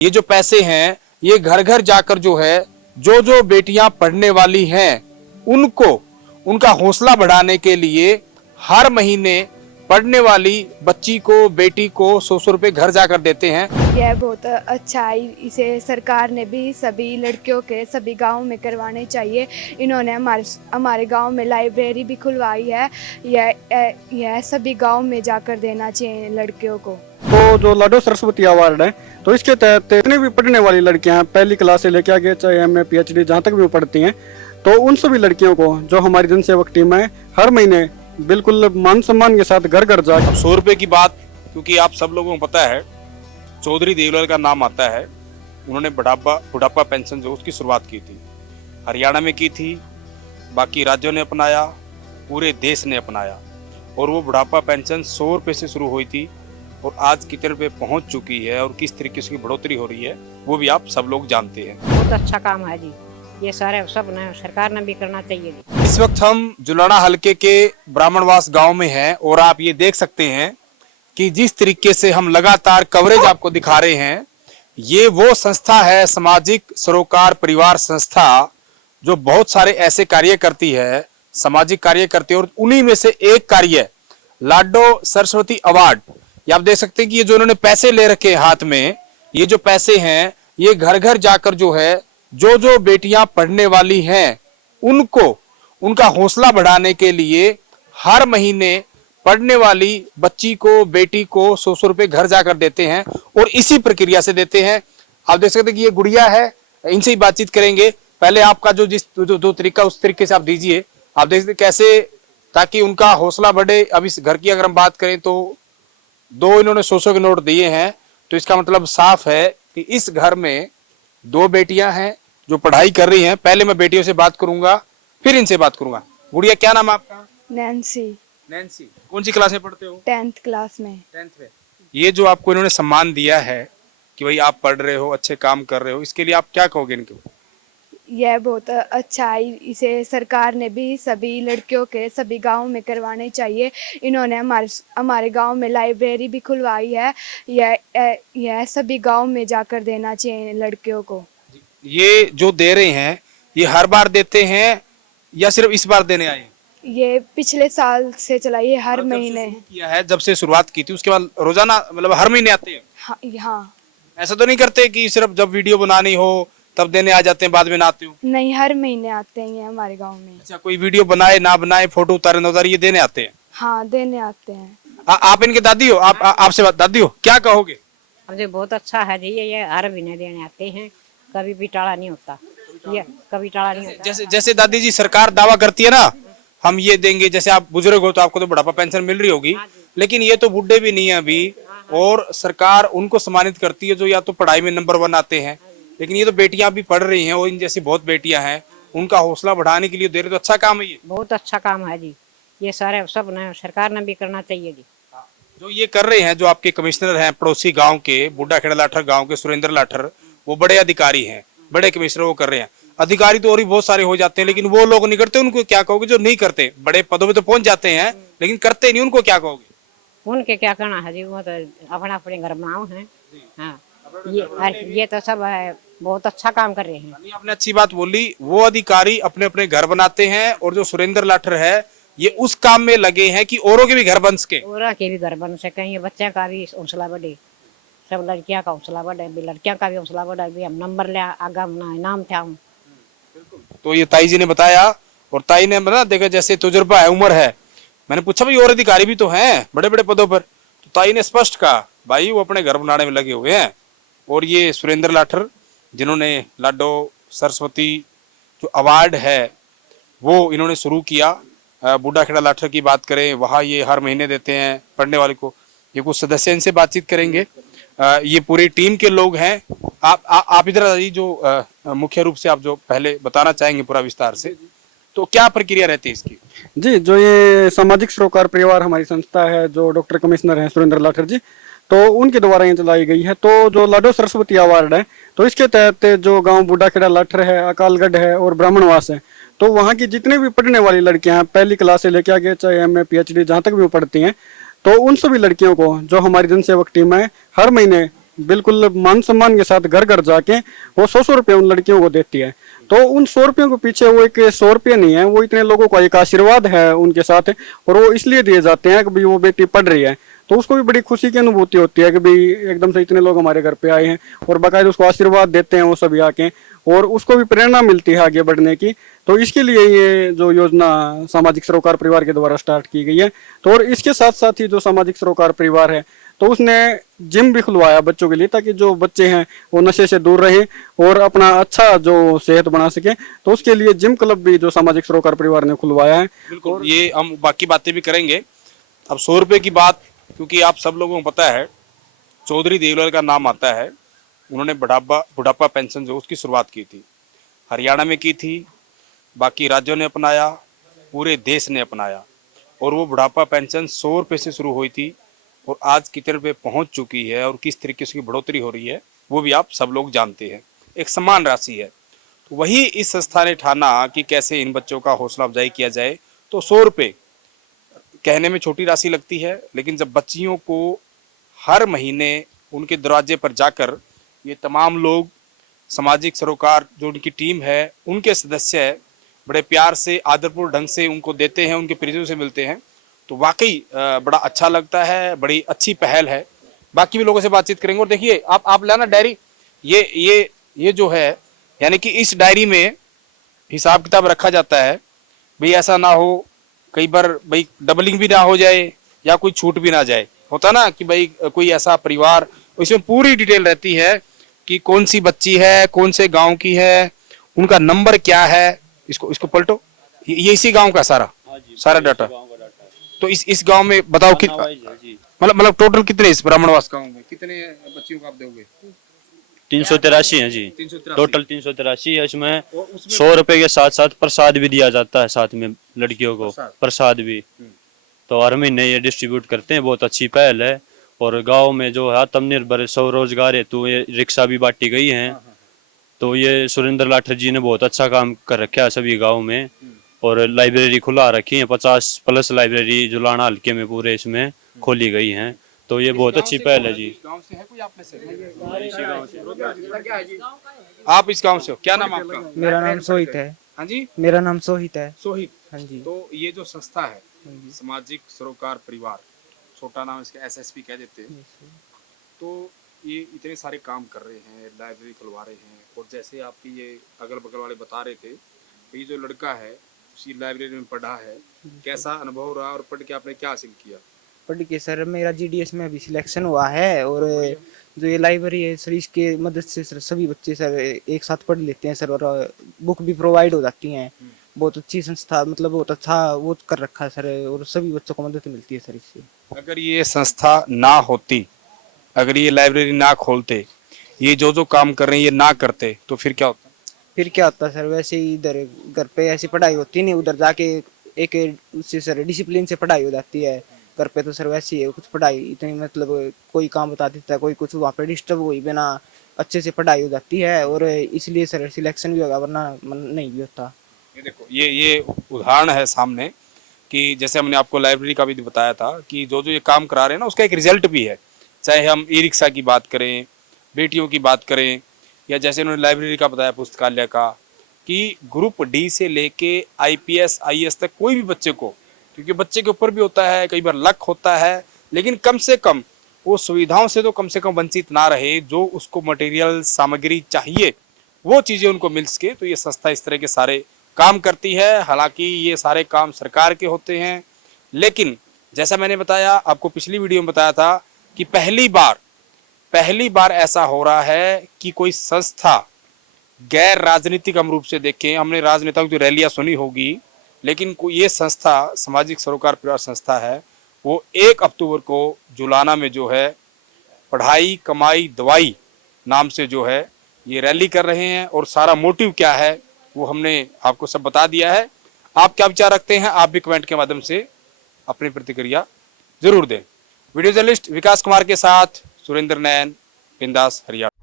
ये जो पैसे हैं ये घर घर जाकर जो है जो बेटियां पढ़ने वाली हैं उनको उनका हौसला बढ़ाने के लिए हर महीने पढ़ने वाली बच्ची को बेटी को 100 रुपए घर जाकर देते हैं। यह बहुत अच्छा है। इसे सरकार ने भी सभी लड़कियों के सभी गांव में करवाने चाहिए। इन्होंने हमारे गांव में लाइब्रेरी भी खुलवाई है। यह सभी गांव में जाकर देना चाहिए लड़कियों को। तो जो लाडो सरस्वती अवार्ड है तो इसके तहत जितनी भी पढ़ने वाली लड़कियां हैं पहली क्लास से लेके आगे चाहे एमए पीएचडी जहां तक भी वो पढ़ती हैं तो उन सभी लड़कियों को जो हमारी जनसेवक टीम है हर महीने बिल्कुल मान सम्मान के साथ घर घर जाकर 100 रुपए की बात, क्योंकि आप सब लोगों को पता है चौधरी देवलाल का नाम आता है। उन्होंने बुढ़ापा पेंशन जो उसकी शुरुआत की थी, हरियाणा में की थी, बाकी राज्यों ने अपनाया, पूरे देश ने अपनाया और वो बुढ़ापा पेंशन 100 रुपए से शुरू हुई थी और आज कितने रुपए पहुंच चुकी है और किस तरीके से बढ़ोतरी हो रही है वो भी आप सब लोग जानते हैं। बहुत अच्छा काम है जी, ये सारे सब ने सरकार ने भी करना चाहिए जी। इस वक्त हम जुलाना हलके के ब्राह्मणवास गांव में हैं और आप ये देख सकते हैं कि जिस तरीके से हम लगातार कवरेज आपको दिखा रहे हैं, ये वो संस्था है सामाजिक सरोकार परिवार संस्था जो बहुत सारे ऐसे कार्य करती है, सामाजिक कार्य करती है और उन्हीं में से एक कार्य लाडो सरस्वती अवार्ड। ये आप देख सकते हैं कि ये जो इन्होंने पैसे ले रखे हाथ में, ये जो पैसे हैं ये घर घर जाकर जो है जो बेटियां पढ़ने वाली हैं उनको उनका हौसला बढ़ाने के लिए हर महीने पढ़ने वाली बच्ची को बेटी को 100 रुपए घर जाकर देते हैं और इसी प्रक्रिया से देते हैं। आप देख सकते हैं कि ये गुड़िया है, इनसे ही बातचीत करेंगे। पहले आपका जो तरीका उस तरीके से आप दीजिए। आप देख सकते कैसे ताकि उनका हौसला बढ़े। अब इस घर की अगर हम बात करें तो 2 इन्होंने 100 के नोट दिए हैं, तो इसका मतलब साफ है कि इस घर में 2 बेटियां हैं जो पढ़ाई कर रही हैं। पहले मैं बेटियों से बात करूंगा फिर इनसे बात करूंगा। गुड़िया क्या नाम है आपका? नैन्सी। नैन्सी, कौन सी क्लास में पढ़ते हो? 10th क्लास में। 10th में। ये जो आपको इन्होंने सम्मान दिया है कि भाई आप पढ़ रहे हो, अच्छे काम कर रहे हो, इसके लिए आप क्या कहोगे इनको? यह बहुत अच्छा है। इसे सरकार ने भी सभी लड़कियों के सभी गांव में करवाने चाहिए। इन्होंने हमारे गांव में लाइब्रेरी भी खुलवाई है। यह सभी गांव में जाकर देना चाहिए लड़कियों को। ये जो दे रहे हैं ये हर बार देते हैं या सिर्फ इस बार देने आए? ये पिछले साल से चला, ये हर महीने किया है। जब से शुरुआत की थी उसके बाद रोजाना मतलब हर महीने आते हैं? हाँ। ऐसा तो नहीं करते कि सिर्फ जब वीडियो बनानी हो तब देने आ जाते हैं, बाद में ना आते हो? नहीं, हर महीने आते हैं ये हमारे गांव में। अच्छा, कोई वीडियो बनाए ना बनाए, फोटो उतारे ना उतारे, ये देने आते हैं? हाँ, देने आते हैं। आप इनके दादी हो? आपसे बात दादी हो, क्या कहोगे? मुझे बहुत अच्छा है जी, ये हर महीने देने आते हैं, कभी भी टाला नहीं होता, ये कभी टाला नहीं होता। जैसे दादी जी सरकार दावा करती है ना हम ये देंगे, जैसे आप बुजुर्ग हो तो आपको तो बुढ़ापा पेंशन मिल रही होगी, लेकिन ये तो बूढ़े भी नहीं है अभी और सरकार उनको सम्मानित करती है जो या तो पढ़ाई में नंबर 1 आते हैं, लेकिन ये तो बेटियां भी पढ़ रही हैं और इन जैसी बहुत बेटियां हैं, उनका हौसला बढ़ाने के लिए दे रहे, तो अच्छा काम है ये। बहुत अच्छा काम है जी, ये सारे सब ने सरकार ने भी करना चाहिए जी। जो ये कर रहे हैं, जो आपके कमिश्नर हैं पड़ोसी गांव के, बुड्ढा खेड़ा लाठर गांव के सुरेंद्र लाठर, वो बड़े अधिकारी हैं, बड़े कमिश्नर वो कर रहे हैं। अधिकारी तो और भी बहुत सारे हो जाते हैं लेकिन वो लोग नहीं करते, उनको क्या कहोगे? जो नहीं करते, बड़े पदों पे तो पहुंच जाते हैं लेकिन करते नहीं, उनको क्या कहोगे? उनके क्या करना है जी, वो तो अपना अपने घर बनाओ हैं। हाँ, ये तो सब है, बहुत अच्छा काम कर रहे हैं। आपने अच्छी बात बोली, वो अधिकारी अपने अपने घर बनाते हैं और जो सुरेंद्र लाठर है ये उस काम में लगे हैं कि औरों के भी घर बन सके, औरों के भी घर बन सके, ये बच्चे का भी हौसला बढ़े, सब लड़कियां का हौसला बढ़े, लड़कियां का भी हौसला बढ़े, भी हम नंबर ले आगा इनाम थे। तो ये ताई जी ने बताया और ताई ने बना देखा जैसे तजुर्बा है, उम्र है। मैंने पूछा भाई और अधिकारी भी तो हैं बड़े बड़े पदों पर, तो ताई ने स्पष्ट कहा भाई वो अपने घर बनाने में लगे हुए हैं। और ये सुरेंद्र लाठर जिन्होंने लाडो सरस्वती जो अवार्ड है वो इन्होंने शुरू किया, बुड्ढा खेड़ा लाठर की बात करें वहाँ ये हर महीने देते हैं पढ़ने वाले को। ये कुछ सदस्य इनसे बातचीत करेंगे, ये पूरी टीम के लोग हैं। आप इधर आइए, जो मुख्य रूप से आप जो पहले बताना चाहेंगे पूरा विस्तार से, तो क्या प्रक्रिया रहती है इसकी? जी, जो ये सामाजिक सरोकार परिवार हमारी संस्था है जो डॉक्टर कमिश्नर हैं सुरेंद्र लाठर जी, तो उनके द्वारा ये चलाई गई है। तो जो लाडो सरस्वती अवार्ड है तो इसके तहत जो गांव बूढ़ा खेड़ा लाठर है, अकालगढ़ है और ब्राह्मणवास है, तो वहाँ की जितनी भी पढ़ने वाली लड़कियां हैं पहली क्लास से लेके आगे चाहे एमए पीएचडी जहां तक भी वो पढ़ती हैं, तो उन सभी लड़कियों को जो हमारी जनसेवक टीम है हर महीने बिल्कुल मान सम्मान के साथ घर घर जाके वो 100 रुपये उन लड़कियों को देती है। तो उन 100 रुपयों के पीछे वो एक 100 रुपये नहीं है, वो इतने लोगों का एक आशीर्वाद है उनके साथ, और वो इसलिए दिए जाते हैं कि भाई वो बेटी पढ़ रही है। तो उसको भी बड़ी खुशी की अनुभूति होती है कि भाई एकदम से इतने लोग हमारे घर पे आए हैं और बाकायदा उसको आशीर्वाद देते हैं वो सभी आके, और उसको भी प्रेरणा मिलती है आगे बढ़ने की। तो इसके लिए ये जो योजना सामाजिक सरोकार परिवार के द्वारा स्टार्ट की गई है। तो और इसके साथ साथ ही जो सामाजिक सरोकार परिवार है तो उसने जिम भी खुलवाया बच्चों के लिए, ताकि जो बच्चे हैं वो नशे से दूर रहे और अपना अच्छा जो सेहत बना सके। तो उसके लिए जिम क्लब भी जो सामाजिक सरोकार परिवार ने खुलवाया है। बिल्कुल, ये हम बाकी बातें भी करेंगे। अब 100 रुपये की बात, क्योंकि आप सब लोगों को पता है चौधरी देवलाल का नाम आता है। उन्होंने बुढ़ापा पेंशन जो उसकी शुरुआत की थी, हरियाणा में की थी, बाकी राज्यों ने अपनाया, पूरे देश ने अपनाया, और वो बुढ़ापा पेंशन 100 रुपये से शुरू हुई थी और आज कितने रुपये पहुंच चुकी है और किस तरीके से बढ़ोतरी हो रही है वो भी आप सब लोग जानते हैं। एक समान राशि है। तो वही इस संस्था ने ठाना कि कैसे इन बच्चों का हौसला अफजाई किया जाए। तो 100 रुपये कहने में छोटी राशि लगती है, लेकिन जब बच्चियों को हर महीने उनके दरवाजे पर जाकर ये तमाम लोग सामाजिक सरोकार जो उनकी टीम है उनके सदस्य बड़े प्यार से आदरपूर्ण ढंग से उनको देते हैं, उनके परिजनों से मिलते हैं, तो वाकई बड़ा अच्छा लगता है, बड़ी अच्छी पहल है। बाकी भी लोगों से बातचीत करेंगे। और देखिए आप लाना डायरी, ये जो है, यानी कि इस डायरी में हिसाब किताब रखा जाता है। भाई ऐसा ना हो कई बार भाई डबलिंग भी ना हो जाए या कोई छूट भी ना जाए, होता ना कि भाई कोई ऐसा परिवार, इसमें पूरी डिटेल रहती है कि कौन सी बच्ची है, कौन से गांव की है, उनका नंबर क्या है। इसको पलटो, ये इसी गांव का सारा डाटा। तो इस गांव में बताओ कि मतलब टोटल कितने इस ब्राह्मणवास गांव में कितने बच्चियों को आप दोगे? 383 है जी, 383 टोटल 383 है। इसमें 100 रुपए के साथ साथ प्रसाद भी दिया जाता है, साथ में लड़कियों को प्रसाद भी। तो हर महीने ये डिस्ट्रीब्यूट करते हैं, बहुत अच्छी पहल है। और गांव में जो है आत्मनिर्भर स्वरोजगार हेतु ये रिक्शा भी बांटी गई है। तो ये सुरेंद्र लाठर जी ने बहुत अच्छा काम कर रखा है सभी गाँव में। और लाइब्रेरी खुला रखी है, 50+ लाइब्रेरी जुलाना हल्के में पूरे इसमें खोली गई हैं। तो ये बहुत अच्छी पहल है जी। गांव से है कोई आप में से? आप इस गांव से हो, क्या नाम आपका? मेरा नाम सोहित है। हाँ जी, मेरा नाम सोहित है। सोहित। हाँ जी। तो ये जो संस्था है सामाजिक सरोकार परिवार, छोटा नाम इसका SSP कह देते हैं, तो ये इतने सारे काम कर रहे हैं, लाइब्रेरी खुलवा रहे हैं। और जैसे आपकी ये अगल बगल वाले बता रहे थे, ये जो लड़का है उसी लाइब्रेरी में पढ़ा है, कैसा अनुभव रहा और पढ़ के आपने क्या हासिल किया? पढ़ के सर मेरा GDS में अभी सिलेक्शन हुआ है। और जो ये लाइब्रेरी है सर, इसके मदद से सर सभी बच्चे सर एक साथ पढ़ लेते हैं सर, और बुक भी प्रोवाइड हो जाती हैं। बहुत अच्छी संस्था, मतलब बहुत अच्छा वो कर रखा है सर, और सभी बच्चों को मदद मिलती है सर इससे। अगर ये संस्था ना होती, अगर ये लाइब्रेरी ना खोलते, ये जो काम कर रहे हैं ये ना करते, तो फिर क्या होता? फिर क्या होता सर, वैसे ही इधर घर पे ऐसी पढ़ाई होती नहीं, उधर जाके एक उससे सर डिसिप्लिन से पढ़ाई हो जाती है। घर पे तो सर वैसे ही है, कुछ पढ़ाई इतनी मतलब कोई काम बता देता है, कोई कुछ, वहाँ पे डिस्टर्ब हुई बिना अच्छे से पढ़ाई हो जाती है। और इसलिए सर सिलेक्शन भी होगा, वरना नहीं भी होता। ये देखो, ये उदाहरण है सामने कि जैसे हमने आपको लाइब्रेरी का भी बताया था कि जो ये काम करा रहे हैं ना उसका एक रिजल्ट भी है। चाहे हम ई-रिक्शा की बात करें, बेटियों की बात करें, या जैसे उन्होंने लाइब्रेरी का बताया पुस्तकालय का, कि ग्रुप D से लेके IPS IAS तक कोई भी बच्चे को, क्योंकि बच्चे के ऊपर भी होता है, कई बार लक होता है, लेकिन कम से कम वो सुविधाओं से तो कम से कम वंचित ना रहे। जो उसको मटेरियल सामग्री चाहिए वो चीज़ें उनको मिल सके। तो ये संस्था इस तरह के सारे काम करती है। हालांकि ये सारे काम सरकार के होते हैं, लेकिन जैसा मैंने बताया, आपको पिछली वीडियो में बताया था कि पहली बार ऐसा हो रहा है कि कोई संस्था गैर राजनीतिक हम रूप से देखें। हमने राजनेताओं की रैलियां सुनी होगी, लेकिन ये संस्था सामाजिक सरोकार परिवार संस्था है, वो 1 अक्टूबर को जुलाना में जो है पढ़ाई कमाई दवाई नाम से जो है ये रैली कर रहे हैं। और सारा मोटिव क्या है वो हमने आपको सब बता दिया है। आप क्या विचार रखते हैं, आप भी कमेंट के माध्यम से अपनी प्रतिक्रिया जरूर दें। वीडियो जर्नलिस्ट विकास कुमार के साथ सुरेंद्र नैन, बिंदास, हरियाणा।